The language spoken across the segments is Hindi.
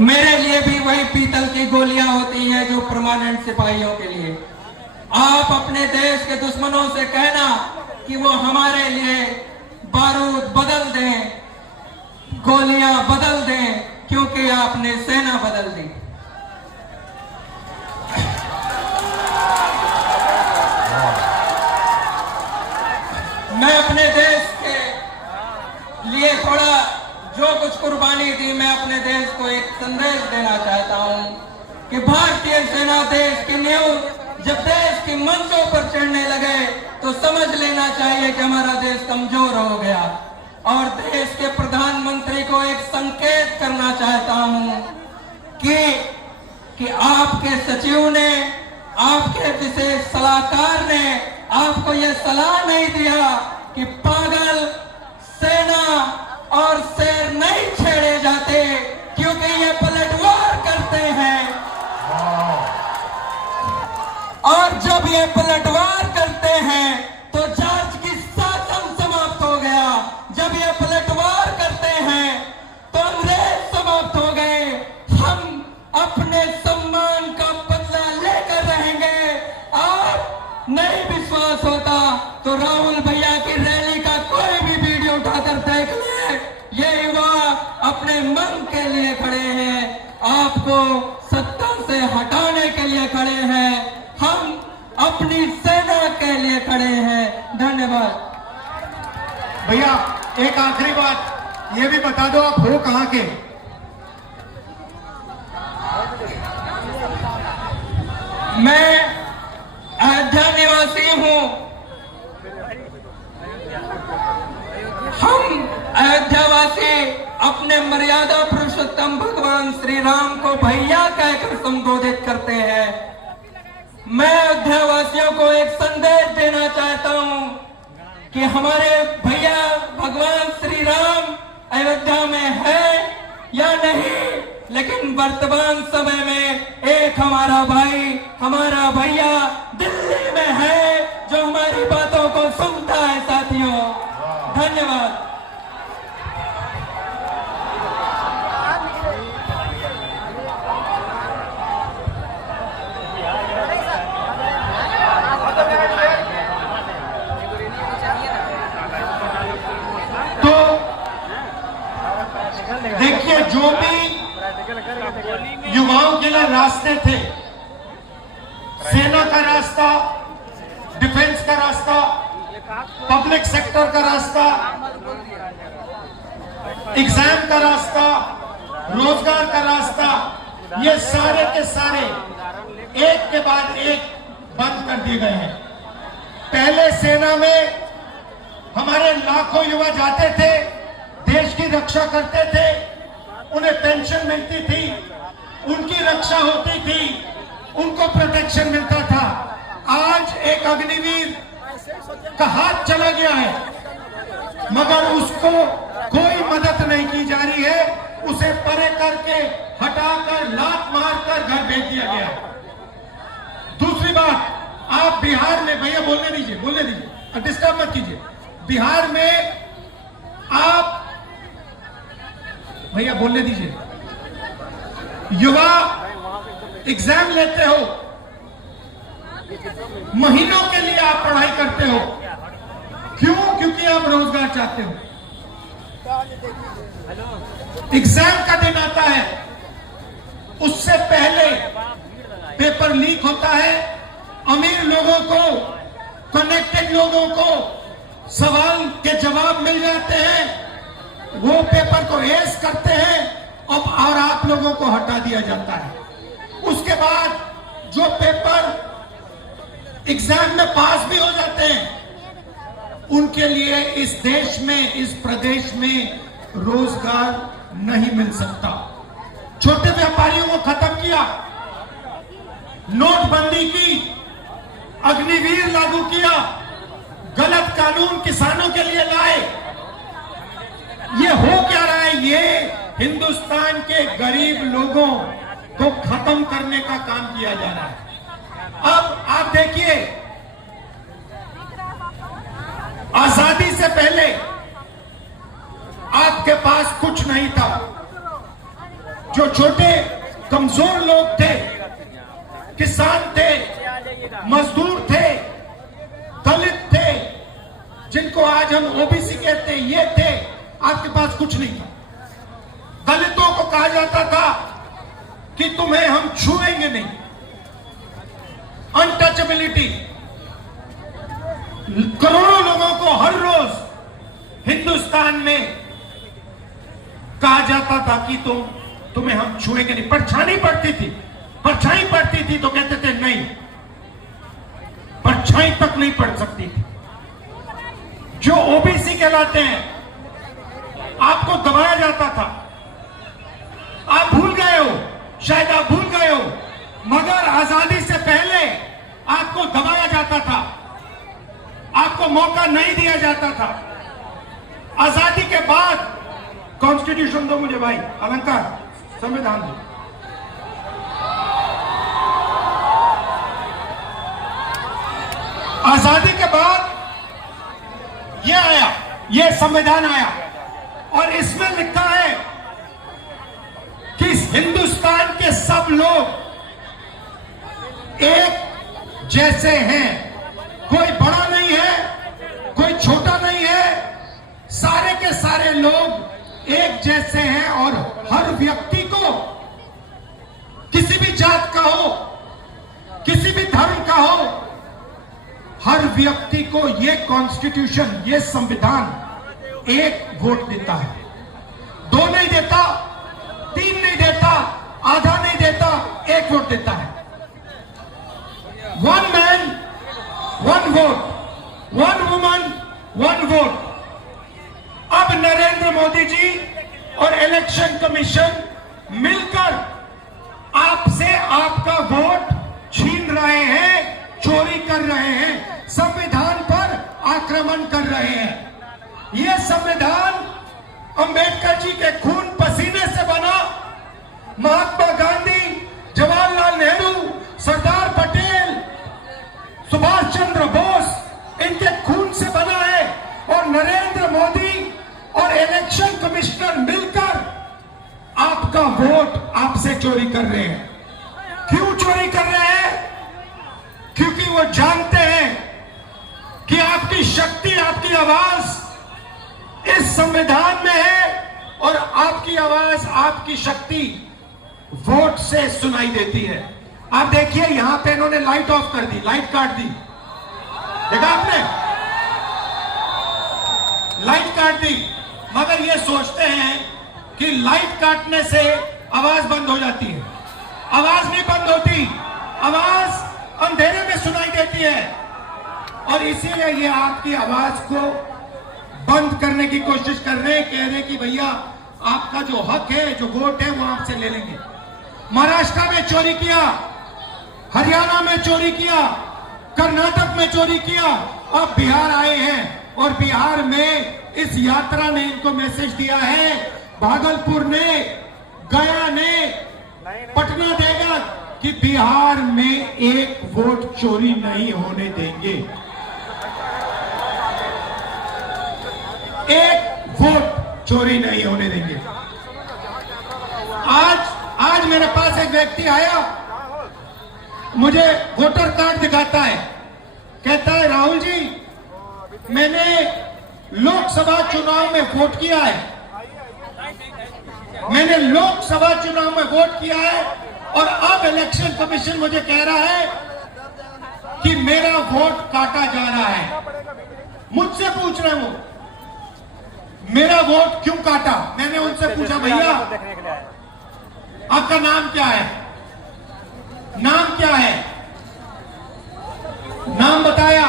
मेरे लिए भी वही पीतल की गोलियां होती हैं जो परमानेंट सिपाहियों के लिए। आप अपने देश के दुश्मनों से कहना कि वो हमारे लिए बारूद बदल दें, गोलियां बदल दें, क्योंकि आपने सेना बदल दी। मैं अपने देश के लिए थोड़ा जो कुछ कुर्बानी दी, मैं अपने देश को एक संदेश देना चाहता हूं कि भारतीय सेना देश की नींव जब देश की मंचों पर चढ़ने लगे तो समझ लेना चाहिए कि हमारा देश कमजोर हो गया। और देश के प्रधानमंत्री को एक संकेत करना चाहता हूं कि आपके सचिव ने, आपके विशेष सलाहकार ने आपको यह सलाह नहीं दिया कि पागल, सेना और शेर नहीं छेड़े जाते, क्योंकि ये पलटवार करते हैं। और जब ये पलटवार करते हैं तो जॉर्ज की शासन समाप्त हो गया। जब ये पलटवार करते हैं तो अंग्रेज समाप्त हो गए। हम अपने सम्मान का बदला लेकर रहेंगे। और नहीं विश्वास होता तो राहुल भैया की रैली का कोई भी वीडियो उठाकर देख ले। ये युवा अपने मन के लिए खड़े हैं, आपको सत्ता से हटाने के लिए खड़े हैं। हम अपनी सेना के लिए खड़े हैं। धन्यवाद। भैया एक आखिरी बात ये भी बता दो, आप हो कहां के? मैं अयोध्या निवासी हूं। हम अयोध्यावासी अपने मर्यादा पुरुषोत्तम भगवान श्री राम को भैया कहकर संबोधित करते हैं। मैं अयोध्यावासियों को एक संदेश देना चाहता हूं कि हमारे भैया भगवान श्री राम अयोध्या में है या नहीं, लेकिन वर्तमान समय में एक हमारा भाई, हमारा भैया दिल्ली में है जो हमारी बातों को सुनता है। साथियों, धन्यवाद। देखिए, जो भी युवाओं के लिए रास्ते थे, सेना का रास्ता, डिफेंस का रास्ता, पब्लिक सेक्टर का रास्ता, एग्जाम का रास्ता, रोजगार का रास्ता, ये सारे के सारे एक के बाद एक बंद कर दिए गए हैं। पहले सेना में हमारे लाखों युवा जाते थे, देश की रक्षा करते थे, उन्हें पेंशन मिलती थी, उनकी रक्षा होती थी, उनको प्रोटेक्शन मिलता था। आज एक अग्निवीर का हाथ चला गया है, मगर उसको कोई मदद नहीं की जा रही है। उसे परे करके हटाकर लात मारकर घर भेज दिया गया। दूसरी बात, आप बिहार में, भैया बोलने दीजिए, डिस्टर्ब मत कीजिए। बिहार में आप, भैया बोलने दीजिए, युवा एग्जाम लेते हो, महीनों के लिए आप पढ़ाई करते हो। क्यों? क्योंकि आप रोजगार चाहते हो। एग्जाम का दिन आता है, उससे पहले पेपर लीक होता है। अमीर लोगों को, कनेक्टेड लोगों को सवाल के जवाब मिल जाते हैं, वो पेपर को एस करते हैं और आप लोगों को हटा दिया जाता है। उसके बाद जो पेपर एग्जाम में पास भी हो जाते हैं, उनके लिए इस देश में, इस प्रदेश में रोजगार नहीं मिल सकता। छोटे व्यापारियों को खत्म किया, नोटबंदी की, अग्निवीर लागू किया, गलत कानून किसानों के लिए लाए। ये हो क्या रहा है? ये हिंदुस्तान के गरीब लोगों को खत्म करने का काम किया जा रहा है। अब आप देखिए, आजादी से पहले आपके पास कुछ नहीं था। जो छोटे कमजोर लोग थे, किसान थे, मजदूर थे, दलित थे, जिनको आज हम ओबीसी कहते हैं, ये थे, आपके पास कुछ नहीं था। दलितों को कहा जाता था कि तुम्हें हम छुएंगे नहीं, अनटचेबिलिटी। करोड़ों लोगों को हर रोज हिंदुस्तान में कहा जाता था कि तुम्हें हम छुएंगे नहीं। परछाई पड़ती थी, परछाई पड़ती थी तो कहते थे नहीं, परछाई तक नहीं पड़ सकती थी। जो ओबीसी कहलाते हैं, आपको दबाया जाता था। आप भूल गए हो, शायद आप भूल गए हो, मगर आजादी से पहले आपको दबाया जाता था, आपको मौका नहीं दिया जाता था। आजादी के बाद कॉन्स्टिट्यूशन दो मुझे भाई, अलंकार, संविधान दो। आजादी के बाद ये आया, ये संविधान आया और इसमें लिखा है कि हिंदुस्तान के सब लोग एक जैसे हैं, कोई बड़ा नहीं है, कोई छोटा नहीं है, सारे के सारे लोग एक जैसे हैं और हर व्यक्ति को, किसी भी जात का हो, किसी भी धर्म का हो, हर व्यक्ति को ये कॉन्स्टिट्यूशन, ये संविधान एक वोट देता है। दो नहीं देता, तीन नहीं देता, आधा नहीं देता, एक वोट देता है। One man one vote, one woman one vote. अब नरेंद्र मोदी जी और इलेक्शन कमीशन मिलकर आपसे आपका वोट छीन रहे हैं, चोरी कर रहे हैं, संविधान पर आक्रमण कर रहे हैं। यह संविधान अंबेडकर जी के खून पसीने से बना, महात्मा गांधी, जवाहरलाल नेहरू, सरदार पटेल, सुभाष चंद्र बोस, इनके खून से बना है। और नरेंद्र मोदी और इलेक्शन कमिश्नर मिलकर आपका वोट आपसे चोरी कर रहे हैं। क्यों चोरी कर रहे हैं? क्योंकि वो जानते हैं कि आपकी शक्ति, आपकी आवाज इस संविधान में है और आपकी आवाज, आपकी शक्ति वोट से सुनाई देती है। आप देखिए यहां पे इन्होंने लाइट ऑफ कर दी, लाइट काट दी, देखा आपने? लाइट काट दी, मगर ये सोचते हैं कि लाइट काटने से आवाज बंद हो जाती है। आवाज नहीं बंद होती, आवाज अंधेरे में सुनाई देती है और इसीलिए ये आपकी आवाज को बंद करने की कोशिश कर रहे हैं। कह रहे हैं कि भैया आपका जो हक है, जो वोट है, वो आपसे ले लेंगे। महाराष्ट्र में चोरी किया, हरियाणा में चोरी किया, कर्नाटक में चोरी किया, अब बिहार आए हैं और बिहार में इस यात्रा ने इनको मैसेज दिया है, भागलपुर ने, गया ने, पटना देगा कि बिहार में एक वोट चोरी नहीं होने देंगे। एक वोट चोरी नहीं होने देंगे। आज मेरे पास एक व्यक्ति आया, मुझे वोटर कार्ड दिखाता है, कहता है राहुल जी मैंने लोकसभा चुनाव में वोट किया है, मैंने लोकसभा चुनाव में वोट किया है और अब इलेक्शन कमीशन मुझे कह रहा है कि मेरा वोट काटा जा रहा है। मुझसे पूछ रहे वो मेरा वोट क्यों काटा। मैंने उनसे पूछा भैया आपका नाम क्या है, नाम क्या है, नाम बताया।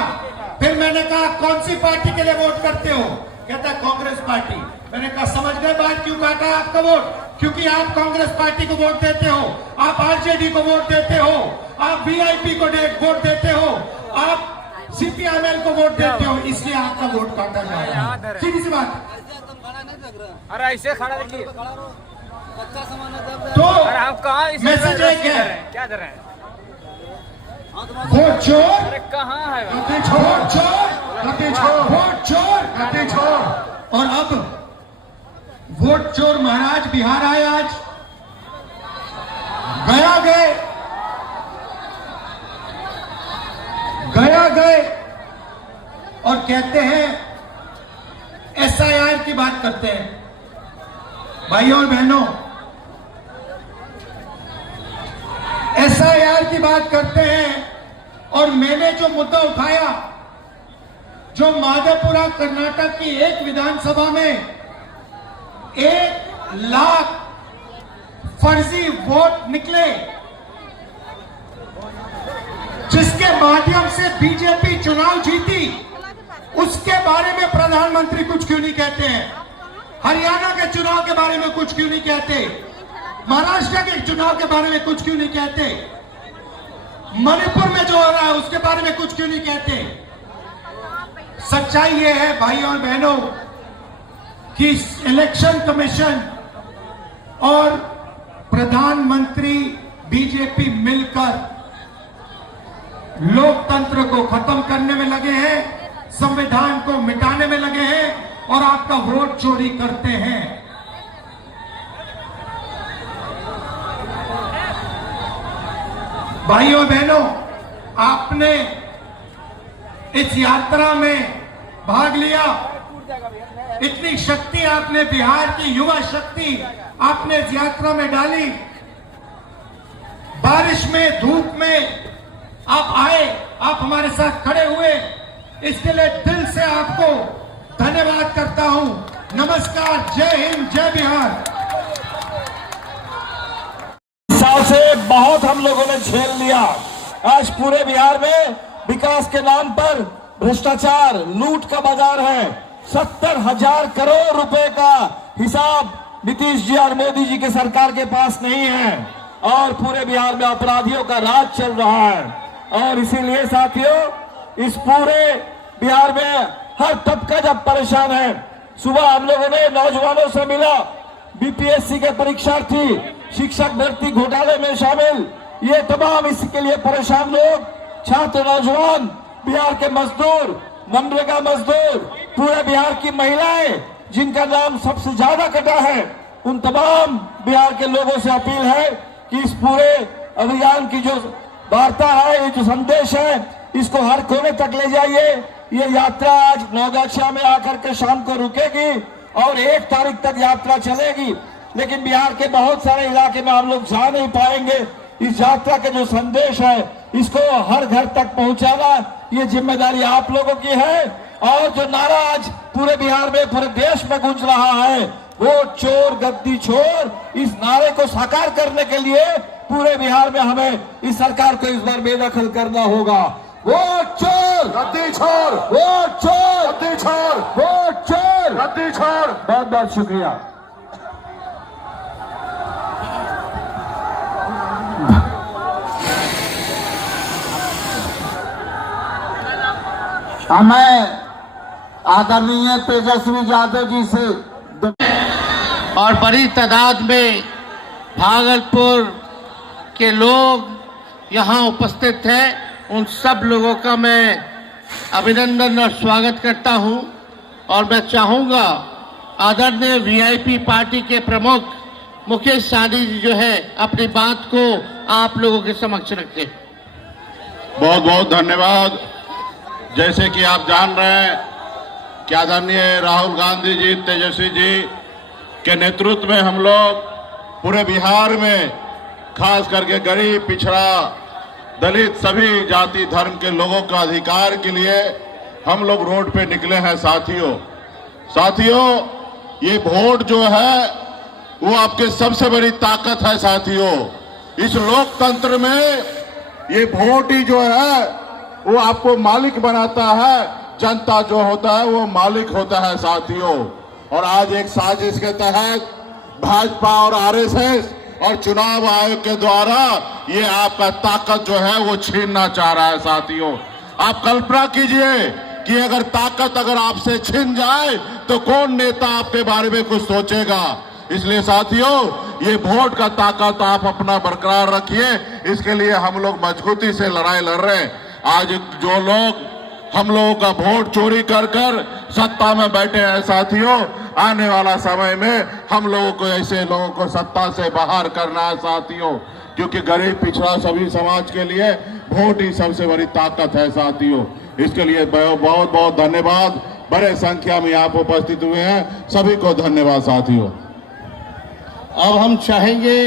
फिर मैंने कहा कौन सी पार्टी के लिए वोट करते हो, कहता कांग्रेस पार्टी। मैंने कहा समझ गए बात, क्यों काटा है आपका वोट? क्योंकि आप कांग्रेस पार्टी को वोट देते हो, आप आरजेडी को वोट देते हो, आप वीआईपी को वोट देते हो, आप सीपीआईएम को वोट देते हो, इसलिए आपका वोट काटा जा रहा है। सीधी सी बात। अरे ऐसे खड़ा देखिए, तो हम कहाँ मैसेज है क्या दे रहे हैं? वोट चोर, अरे कहाँ है? वोट चोर, वोट चोर। और अब वोट चोर महाराज बिहार आए आज गया गए और कहते हैं SIR की बात करते हैं। भाइयों और बहनों, SIR की बात करते हैं और मैंने जो मुद्दा उठाया, जो माधेपुरा कर्नाटक की एक विधानसभा में 1 लाख फर्जी वोट निकले, जिसके माध्यम से बीजेपी चुनाव जीती, उसके बारे में प्रधानमंत्री कुछ क्यों नहीं कहते हैं? हरियाणा के चुनाव के बारे में कुछ क्यों नहीं कहते? महाराष्ट्र के चुनाव के बारे में कुछ क्यों नहीं कहते? मणिपुर में जो हो रहा है उसके बारे में कुछ क्यों नहीं कहते? सच्चाई ये है भाइयों और बहनों कि इलेक्शन कमीशन और प्रधानमंत्री बीजेपी मिलकर लोकतंत्र को खत्म करने में लगे हैं, संविधान को मिटाने में लगे हैं और आपका वोट चोरी करते हैं। भाइयों बहनों, आपने इस यात्रा में भाग लिया, इतनी शक्ति आपने, बिहार की युवा शक्ति आपने इस यात्रा में डाली। बारिश में, धूप में आप आए, आप हमारे साथ खड़े हुए, इसके लिए दिल से आपको धन्यवाद करता हूं। नमस्कार, जय हिंद, जय बिहार। साल से बहुत हम लोगों ने झेल लिया। आज पूरे बिहार में विकास के नाम पर भ्रष्टाचार, लूट का बाजार है। 70,000 करोड़ रुपए का हिसाब नीतीश जी और मोदी जी की सरकार के पास नहीं है और पूरे बिहार में अपराधियों का राज चल रहा है। और इसीलिए साथियों, इस पूरे बिहार में हर तबका जब परेशान है। सुबह हम लोगों ने नौजवानों से मिला, बीपीएससी के परीक्षार्थी, शिक्षक भर्ती घोटाले में शामिल, ये तमाम इसके लिए परेशान लोग, छात्र, नौजवान, बिहार के मजदूर, मनरेगा मजदूर, पूरे बिहार की महिलाएं जिनका नाम सबसे ज्यादा कटा है, उन तमाम बिहार के लोगों से अपील है कि इस पूरे अभियान की जो वार्ता है, ये जो संदेश है, इसको हर कोने तक ले जाइए। ये यात्रा आज नौगाछिया में आकर के शाम को रुकेगी और 1 तारीख तक यात्रा चलेगी। लेकिन बिहार के बहुत सारे इलाके में हम लोग जा नहीं पाएंगे। इस यात्रा के जो संदेश है, इसको हर घर तक पहुंचाना, ये जिम्मेदारी आप लोगों की है। और जो नारा आज पूरे बिहार में, पूरे देश में गूंज रहा है, वोट चोर गद्दी छोर, इस नारे को साकार करने के लिए पूरे बिहार में हमें इस सरकार को इस बार बेदखल करना होगा। वोट चोर गद्दी छोर, वोट चोर गद्दी छोर, वोट चोर गद्दी छोर। बहुत बहुत शुक्रिया। हमें आदरणीय तेजस्वी यादव जी से और बड़ी तादाद में भागलपुर के लोग यहाँ उपस्थित थे, उन सब लोगों का मैं अभिनंदन और स्वागत करता हूँ। और मैं चाहूँगा आदरणीय वीआईपी पार्टी के प्रमुख मुकेश सहनी जी जो है अपनी बात को आप लोगों के समक्ष रखें। बहुत बहुत धन्यवाद। जैसे कि आप जान रहे हैं कि आदरणीय राहुल गांधी जी, तेजस्वी जी के नेतृत्व में हम लोग पूरे बिहार में खास करके गरीब, पिछड़ा, दलित, सभी जाति धर्म के लोगों का अधिकार के लिए हम लोग रोड पे निकले हैं। साथियों, ये वोट जो है वो आपके सबसे बड़ी ताकत है। साथियों, इस लोकतंत्र में ये वोट ही जो है वो आपको मालिक बनाता है। जनता जो होता है वो मालिक होता है साथियों। और आज एक साजिश के तहत भाजपा और आरएसएस और चुनाव आयोग के द्वारा ये आपका ताकत जो है वो छीनना चाह रहा है। साथियों, आप कल्पना कीजिए कि अगर ताकत अगर आपसे छिन जाए तो कौन नेता आपके बारे में कुछ सोचेगा। इसलिए साथियों, ये वोट का ताकत आप अपना बरकरार रखिए। इसके लिए हम लोग मजबूती से लड़ाई लड़ रहे हैं। आज जो लोग हम लोगों का वोट चोरी कर कर सत्ता में बैठे हैं साथियों, आने वाला समय में हम लोगों को, ऐसे लोगों को सत्ता से बाहर करना है साथियों। क्योंकि गरीब पिछड़ा सभी समाज के लिए वोट ही सबसे बड़ी ताकत है साथियों। इसके लिए बहुत बहुत धन्यवाद। बड़े संख्या में आप उपस्थित हुए हैं, सभी को धन्यवाद साथियों। अब हम चाहेंगे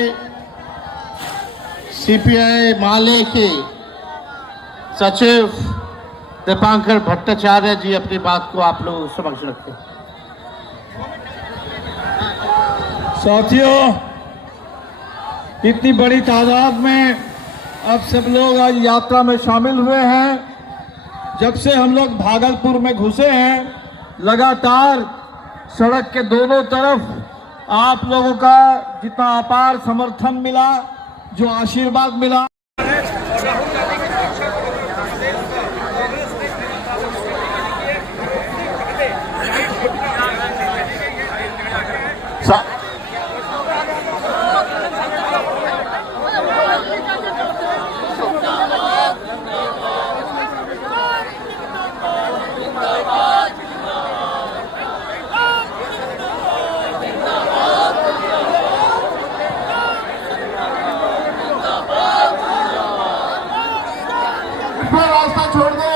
सीपीआई माले के सचिव दीपांकर भट्टाचार्य जी अपनी बात को आप लोग समक्ष रखें। साथियों, इतनी बड़ी तादाद में अब सब लोग आज यात्रा में शामिल हुए हैं। जब से हम लोग भागलपुर में घुसे हैं, लगातार सड़क के दोनों तरफ आप लोगों का जितना अपार समर्थन मिला, जो आशीर्वाद मिला, रास्ता छोड़ दे।